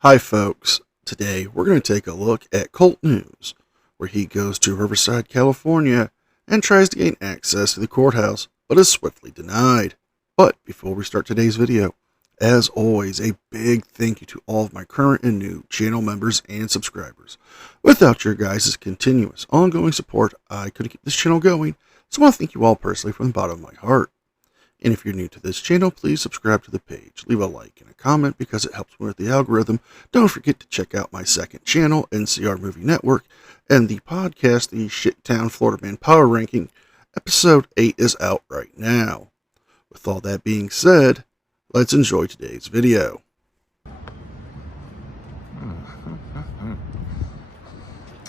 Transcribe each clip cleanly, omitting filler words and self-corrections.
Hi folks, today we're going to take a look at Colt News, where he goes to Riverside, California and tries to gain access to the courthouse, but is swiftly denied. But before we start today's video, as always, a big thank you to all of my current and new channel members and subscribers. Without your guys' continuous, ongoing support, I couldn't keep this channel going, so I want to thank you all personally from the bottom of my heart. And if you're new to this channel, please subscribe to the page, leave a like and a comment because it helps me with the algorithm. Don't forget to check out my second channel, NCR Movie Network, and the podcast, the Shittown Florida Man Power Ranking. Episode 8 is out right now. With all that being said, let's enjoy today's video.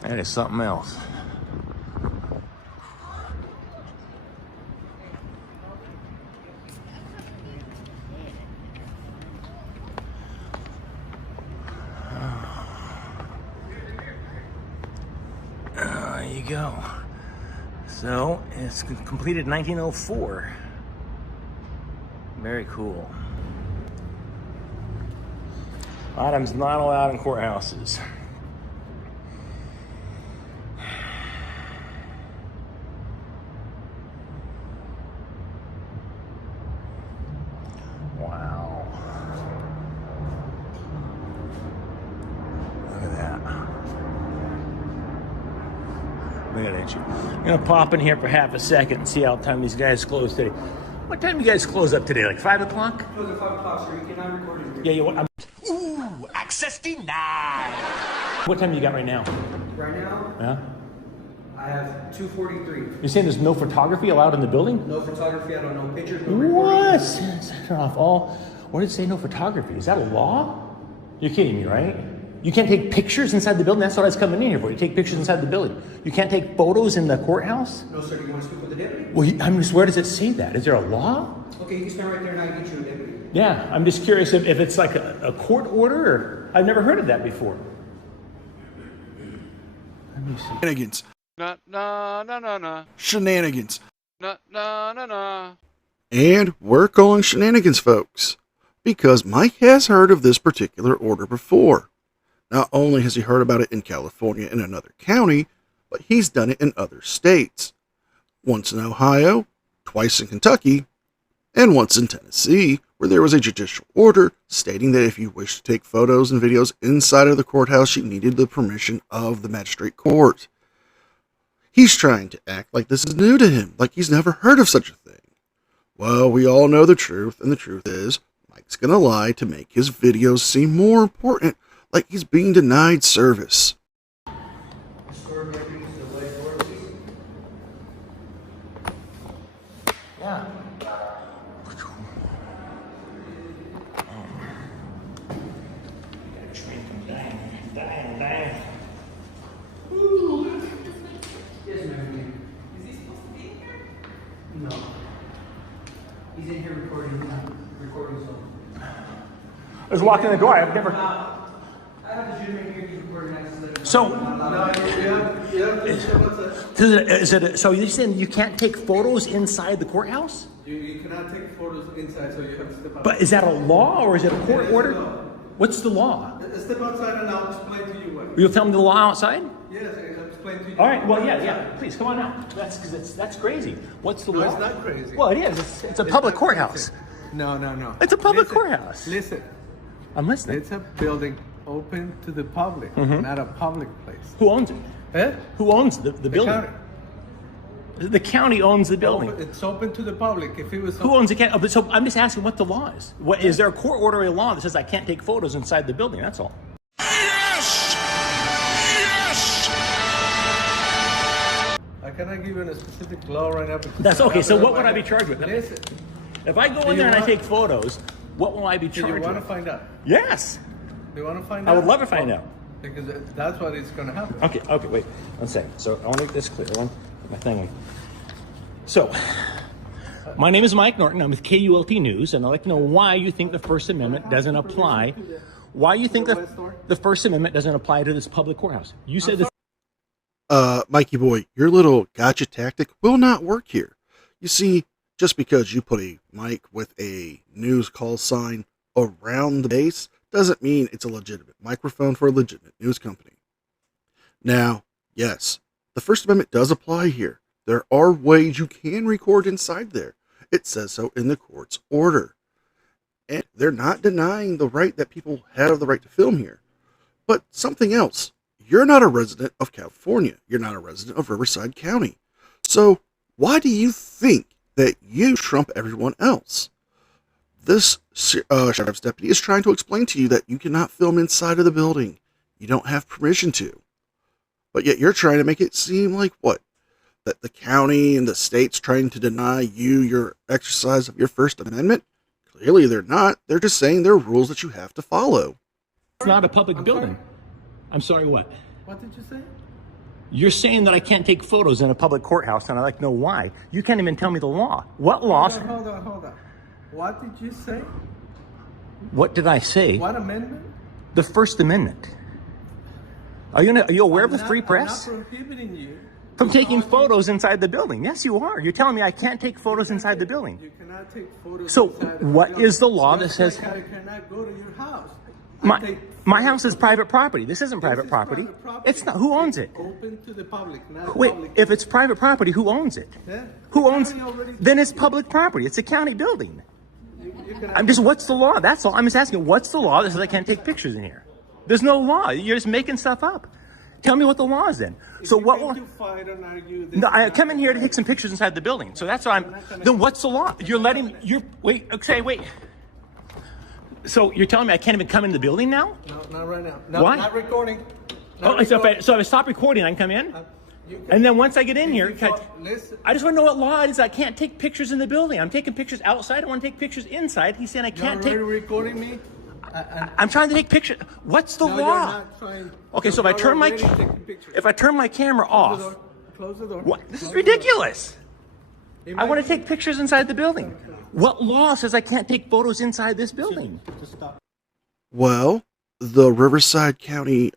That is something else. There you go. So it's completed in 1904. Very cool. Items not allowed in courthouses. Wow. Look at that. Look at that. I'm gonna pop in here for half a second and see how time these guys close today. What time do you guys close up today? Like 5 o'clock? Close at 5 o'clock, sir. You cannot record it. Yeah, ooh, access denied. What time you got right now? Right now, Yeah? I have 2:43. You're saying there's no photography allowed in the building? No photography. I don't know pictures. No What? recording. Turn off all. What did it say? No photography. Is that a law? You're kidding me, right? You can't take pictures inside the building. That's what I was coming in here for. You take pictures inside the building. You can't take photos in the courthouse. No, sir. Do you want to speak with the deputy? Well, I'm just. Where does it say that? Is there a law? Okay, you can stand right there and I'll get you a deputy. Yeah, I'm just curious if it's like a court order. Or I've never heard of that before. Let me see. Shenanigans. Na. Shenanigans. Na. And we're calling shenanigans, folks, because Mike has heard of this particular order before. Not only has he heard about it in California in another county, but he's done it in other states. Once in Ohio, twice in Kentucky, and once in Tennessee, where there was a judicial order stating that if you wish to take photos and videos inside of the courthouse, you needed the permission of the magistrate court. He's trying to act like this is new to him, like he's never heard of such a thing. Well, we all know the truth, and the truth is, Mike's gonna lie to make his videos seem more important, like he's being denied service. Restore deputy to the leg door, please. Yeah. Dang. Yes, ma'am. Is he supposed to be in here? No. He's in here recording. Recording something. I was walking in the door. I've never. I have the gentleman here. He's recording access. So, Yeah. so you're saying you can't take photos inside the courthouse? You cannot take photos inside, so you have to step out. But is that a law or is it a court It is a order? law. What's the law? Step outside and I'll explain to you what. You'll tell me the law outside? Yes, I'll explain to you. All right. Well, yeah. Please come on out. That's crazy. What's the No, law? it's not crazy. Well, it is. It's a public not- courthouse. No. It's a public Listen, courthouse. Listen, I'm listening. it's a building open to the public, not a public place. Who owns it? Eh? Who owns the building? County. The county owns the building. It's open to the public. If it was Who owns the county? But so I'm just asking what the law is. What is there a court order or a law that says I can't take photos inside the building? That's all. I cannot give you a specific law right now. because That's I okay. have So it what on would my I be head. charged with? Listen, If I go Do in you there and I want- take photos, what will I be do charged you want to with? find out? Yes. Do you want to find I out? would love to find out. Because that's what is going to happen. Okay, wait. 1 second. So I want to make this clear. Put my thing on. So, my name is Mike Norton. I'm with KULT News, and I'd like to know why you think the First Amendment doesn't apply. Why you think the First Amendment doesn't apply to this public courthouse? You said this. Mikey boy, your little gotcha tactic will not work here. You see, just because you put a mic with a news call sign around the base doesn't mean it's a legitimate microphone for a legitimate news company. Now, yes, the First Amendment does apply here. There are ways you can record inside there. It says so in the court's order. And they're not denying the right that people have the right to film here. But something else. You're not a resident of California. You're not a resident of Riverside County. So why do you think that you trump everyone else? This sheriff's deputy is trying to explain to you that you cannot film inside of the building. You don't have permission to. But yet you're trying to make it seem like what? That the county and the state's trying to deny you your exercise of your First Amendment? Clearly they're not. They're just saying there are rules that you have to follow. It's not a public building. Sorry? I'm sorry, what? What did you say? You're saying that I can't take photos in a public courthouse, and I'd like to know why. You can't even tell me the law. What law? Hold on. What did you say? What did I say? What amendment? The First Amendment. Are you aware of the free press? I'm not prohibiting you From taking photos inside the building. Yes, you are. You're telling me I can't take photos inside the building. You cannot take photos. So inside the what building. is the law that Just says like I cannot go to your house? my house is private property? This isn't private property. Private property. It's not. Who owns it? Open to the public, not Wait, public. if it's private property, who owns it? Yeah. Who The owns? county already Then it's told you. public property. It's a county building. You cannot- I'm just. What's the law? That's all. I'm just asking. What's the law that says I can't take pictures in here? There's no law. You're just making stuff up. Tell me what the law is then. If So you what? came to fight and argue this No, I is come not in here to right. take some pictures inside the building. So that's why I'm. Then what's the law? You're letting. You're wait. Okay, wait. So you're telling me I can't even come in the building now? No, not right now. No, Why? Not recording. Oh, Not so recording. if I stop recording, I can come in. You can- And then once I get in if here, you can I- fought- listen. I just want to know what law it is. I can't take pictures in the building. I'm taking pictures outside. I want to take pictures inside. He's saying I can't You're take. already recording me. I'm trying to take pictures. What's the No, you're law? not trying. Okay, so You're if I turn my already taking pictures. if I turn my camera Close the off, door. Close the door. what? This is Close the door. ridiculous. It I might want be- to take pictures inside the building. What law says I can't take photos inside this building? Just stop. Well, the Riverside County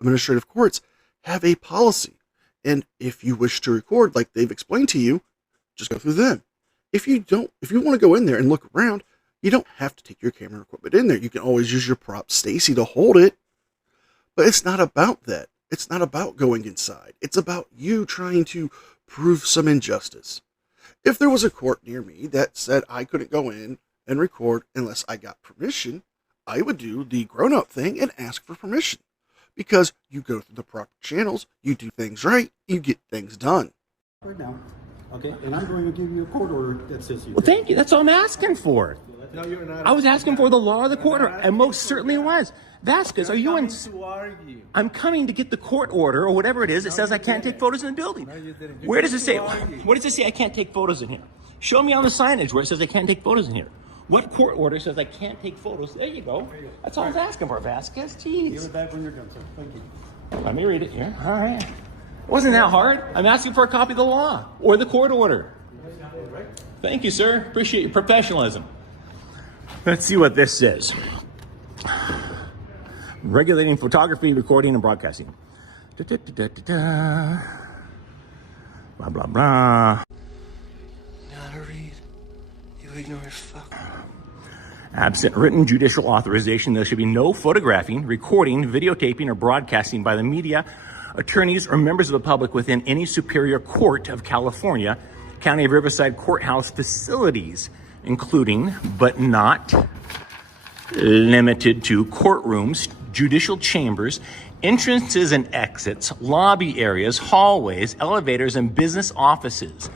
Administrative Courts have a policy. And if you wish to record, like they've explained to you, just go through them. If you want to go in there and look around, you don't have to take your camera equipment in there. You can always use your prop Stacy to hold it. But it's not about that. It's not about going inside. It's about you trying to prove some injustice. If there was a court near me that said I couldn't go in and record unless I got permission, I would do the grown-up thing and ask for permission. Because you go through the proper channels, you do things right, you get things done. Right now, okay, and I'm going to give you a court order that says you. Well, thank you. That's all I'm asking for. No, you're not. I was asking for the law of the court order, and most certainly was. Vasquez, are you in? To argue. I'm coming to get the court order or whatever it is that says I can't take photos in the building. you didn't. You Where does it say? came to argue. What does it say? I can't take photos in here. Show me on the signage where it says I can't take photos in here. What court order says I can't take photos? There you go. That's all I was asking for, Vasquez. Give Jeez. it back when you're done, sir. Thank you. Let me read it here. All right. It wasn't that hard. I'm asking for a copy of the law or the court order. Thank you, sir. Appreciate your professionalism. Let's see what this says. Regulating photography, recording, and broadcasting. Da-da-da-da-da-da. Blah, blah, blah. Gotta read. You ignorant fuck. Absent written judicial authorization, there should be no photographing, recording, videotaping, or broadcasting by the media, attorneys, or members of the public within any superior court of California, County of Riverside courthouse facilities, including, but not limited to, courtrooms, judicial chambers, entrances and exits, lobby areas, hallways, elevators, and business offices.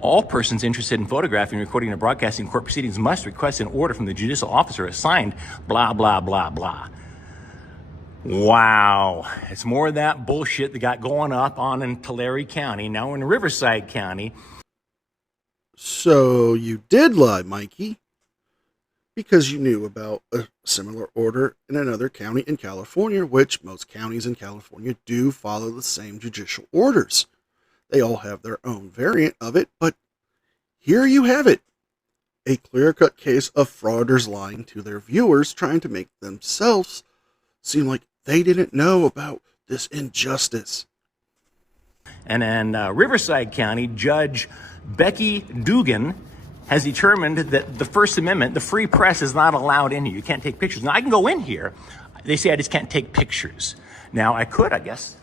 All persons interested in photographing, recording, or broadcasting court proceedings must request an order from the judicial officer assigned, blah, blah, blah, blah. Wow. It's more of that bullshit that got going up on in Tulare County, now in Riverside County. So you did lie, Mikey, because you knew about a similar order in another county in California, which most counties in California do follow the same judicial orders. They all have their own variant of it, but here you have it. A clear-cut case of frauditors lying to their viewers, trying to make themselves seem like they didn't know about this injustice. And in Riverside County, Judge Becky Dugan has determined that the First Amendment, the free press, is not allowed in here. You can't take pictures. Now, I can go in here. They say I just can't take pictures. Now, I could, I guess.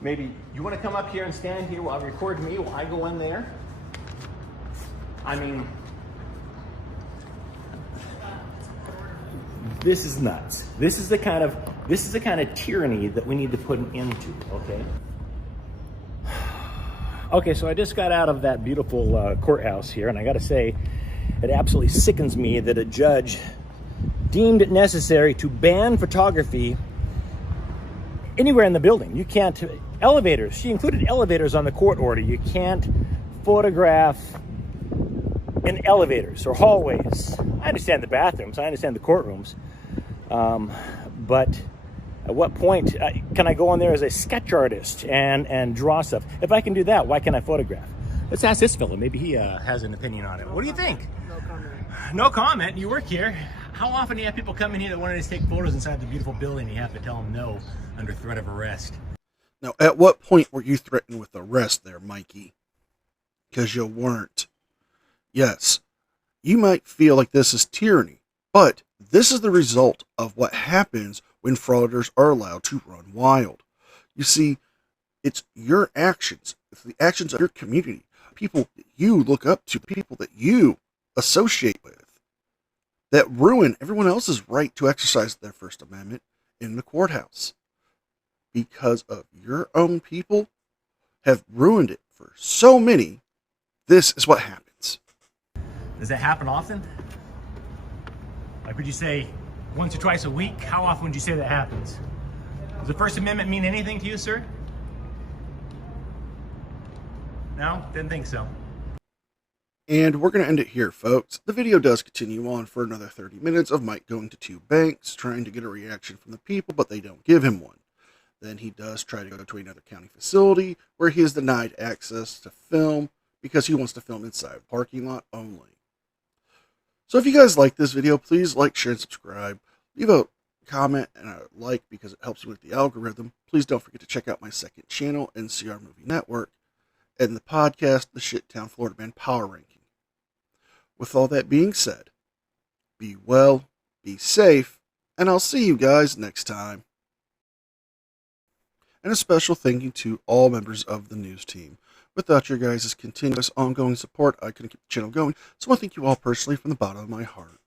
Maybe you want to come up here and stand here while record me while I go in there? I mean, this is nuts. This is the kind of tyranny that we need to put an end to, okay? Okay, so I just got out of that beautiful courthouse here, and I got to say, it absolutely sickens me that a judge deemed it necessary to ban photography anywhere in the building. You can't, elevators, she included elevators on the court order. You can't photograph in elevators or hallways. I understand the bathrooms, I understand the courtrooms, but at what point can I go on there as a sketch artist and draw stuff? If I can do that, why can't I photograph? Let's ask this fellow. Maybe he has an opinion on it. What do you think? No comment. No comment. You work here. How often do you have people come in here that want to take photos inside the beautiful building? You have to tell them no under threat of arrest. Now, at what point were you threatened with arrest there, Mikey? Because you weren't. Yes, you might feel like this is tyranny, but this is the result of what happens when frauditors are allowed to run wild. You see, it's your actions, it's the actions of your community, people that you look up to, people that you associate with, that ruin everyone else's right to exercise their First Amendment in the courthouse. Because of your own people have ruined it for so many, this is what happens. Does that happen often? Like, would you say once or twice a week? How often would you say that happens? Does the First Amendment mean anything to you, sir? No? Didn't think so. And we're going to end it here, folks. The video does continue on for another 30 minutes of Mike going to 2 banks, trying to get a reaction from the people, but they don't give him one. Then he does try to go to another county facility where he is denied access to film because he wants to film inside the parking lot only. So if you guys like this video, please like, share, and subscribe. Leave a comment and a like because it helps me with the algorithm. Please don't forget to check out my second channel, NCR Movie Network, and the podcast, The Shittown Florida Man Power Ranking. With all that being said, be well, be safe, and I'll see you guys next time. And a special thank you to all members of the news team. Without your guys' continuous ongoing support, I couldn't keep the channel going, so I thank you all personally from the bottom of my heart.